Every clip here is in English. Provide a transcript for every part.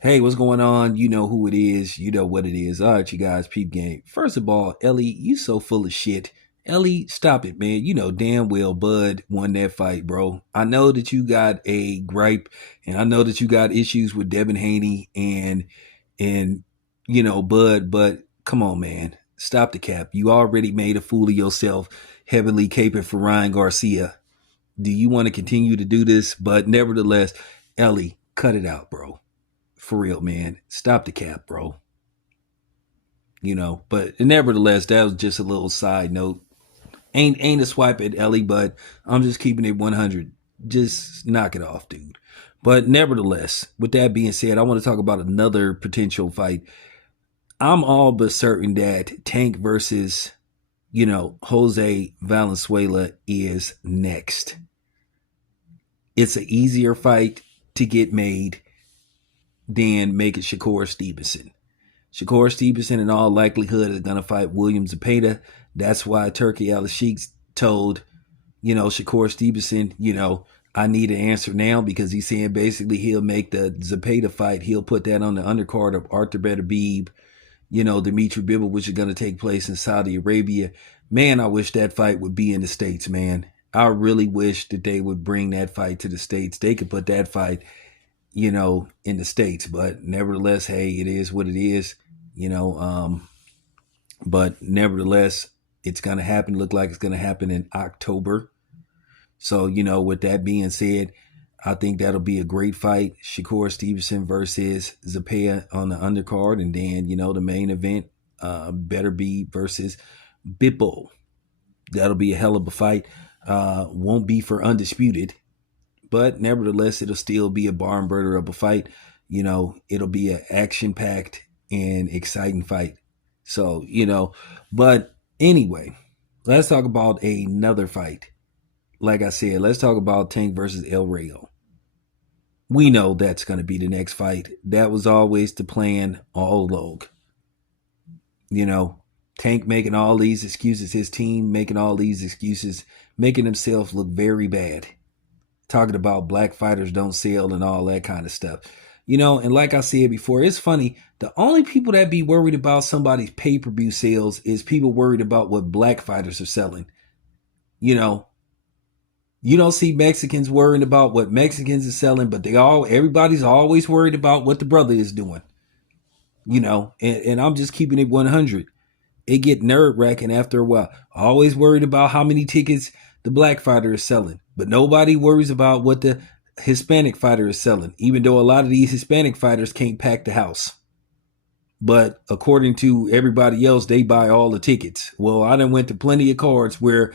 Hey, what's going on? You know who it is. You know what it is. All right, you guys, peep game. First of all, Ellie, you so full of shit. Ellie, stop it, man. You know damn well Bud won that fight, bro. I know that you got a gripe, and I know that you got issues with Devin Haney and Bud, but come on, man. Stop the cap. You already made a fool of yourself, heavily caping for Ryan Garcia. Do you want to continue to do this? But nevertheless, Ellie, cut it out, bro. For real, man. Stop the cap, bro. But nevertheless, that was just a little side note. Ain't a swipe at Ellie, but I'm just keeping it 100. Just knock it off, dude. But nevertheless, with that being said, I want to talk about another potential fight. I'm all but certain that Tank versus, Jose Valenzuela is next. It's an easier fight to get made than making Shakur Stevenson. Shakur Stevenson, in all likelihood, is going to fight William Zepeda. That's why Turkey Al-Sheikh told, Shakur Stevenson, I need an answer now because he's saying basically he'll make the Zepeda fight. He'll put that on the undercard of Arthur Beterbiev, Dimitri Bivol, which is going to take place in Saudi Arabia. Man, I wish that fight would be in the States, man. I really wish that they would bring that fight to the States. They could put that fight in the States. But nevertheless, hey, it is what it is, but nevertheless, it's going to happen. Look like it's going to happen in October. So, with that being said, I think that'll be a great fight. Shakur Stevenson versus Zapata on the undercard. And then, the main event, Beterbiev versus Bippo. That'll be a hell of a fight. Won't be for undisputed. But nevertheless, it'll still be a barn burner of a fight. It'll be an action-packed and exciting fight. So, but anyway, let's talk about another fight. Like I said, let's talk about Tank versus El Rayo. We know that's going to be the next fight. That was always the plan all along. Tank making all these excuses, his team making all these excuses, making himself look very bad. Talking about black fighters don't sell and all that kind of stuff. And like I said before, it's funny. The only people that be worried about somebody's pay-per-view sales is people worried about what black fighters are selling. You don't see Mexicans worrying about what Mexicans are selling, but everybody's always worried about what the brother is doing. And I'm just keeping it 100. It get nerve-wracking after a while. Always worried about how many tickets the black fighter is selling, but nobody worries about what the Hispanic fighter is selling, even though a lot of these Hispanic fighters can't pack the house. But according to everybody else, they buy all the tickets. Well, I done went to plenty of cards where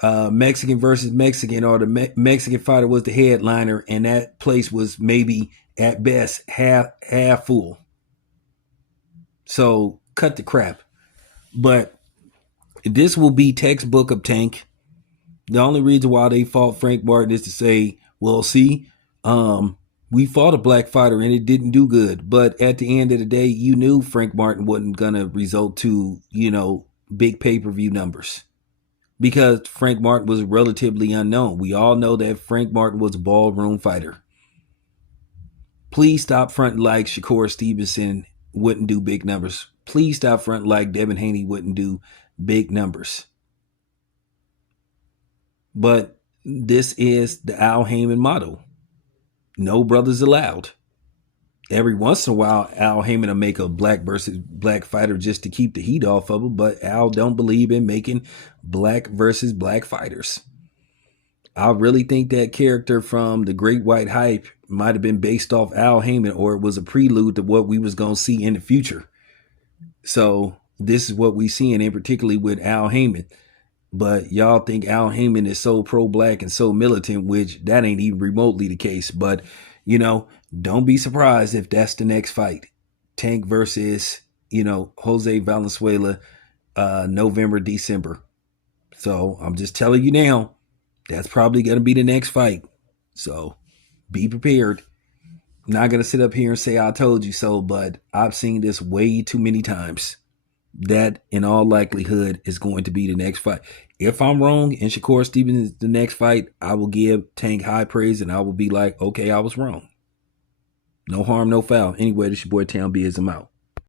Mexican versus Mexican, or the Mexican fighter was the headliner, and that place was maybe at best half full. So cut the crap. But this will be textbook of Tank. The only reason why they fought Frank Martin is to say, well, see, we fought a black fighter and it didn't do good. But at the end of the day, you knew Frank Martin wasn't going to result to, big pay-per-view numbers. Because Frank Martin was relatively unknown. We all know that Frank Martin was a ballroom fighter. Please stop fronting like Shakur Stevenson wouldn't do big numbers. Please stop fronting like Devin Haney wouldn't do big numbers. But this is the Al Heyman motto. No brothers allowed. Every once in a while, Al Heyman will make a black versus black fighter just to keep the heat off of him, but Al don't believe in making black versus black fighters. I really think that character from the Great White Hype might have been based off Al Heyman, or it was a prelude to what we was going to see in the future. So this is what we seeing, in particularly with Al Heyman. But y'all think Al Heyman is so pro-black and so militant, which that ain't even remotely the case. But, don't be surprised if that's the next fight. Tank versus, Jose Valenzuela, November, December. So I'm just telling you now, that's probably going to be the next fight. So be prepared. I'm not going to sit up here and say I told you so, but I've seen this way too many times. That, in all likelihood, is going to be the next fight. If I'm wrong and Shakur Stevenson is the next fight, I will give Tank high praise and I will be like, okay, I was wrong. No harm, no foul. Anyway, this your boy Town Biz. I'm out.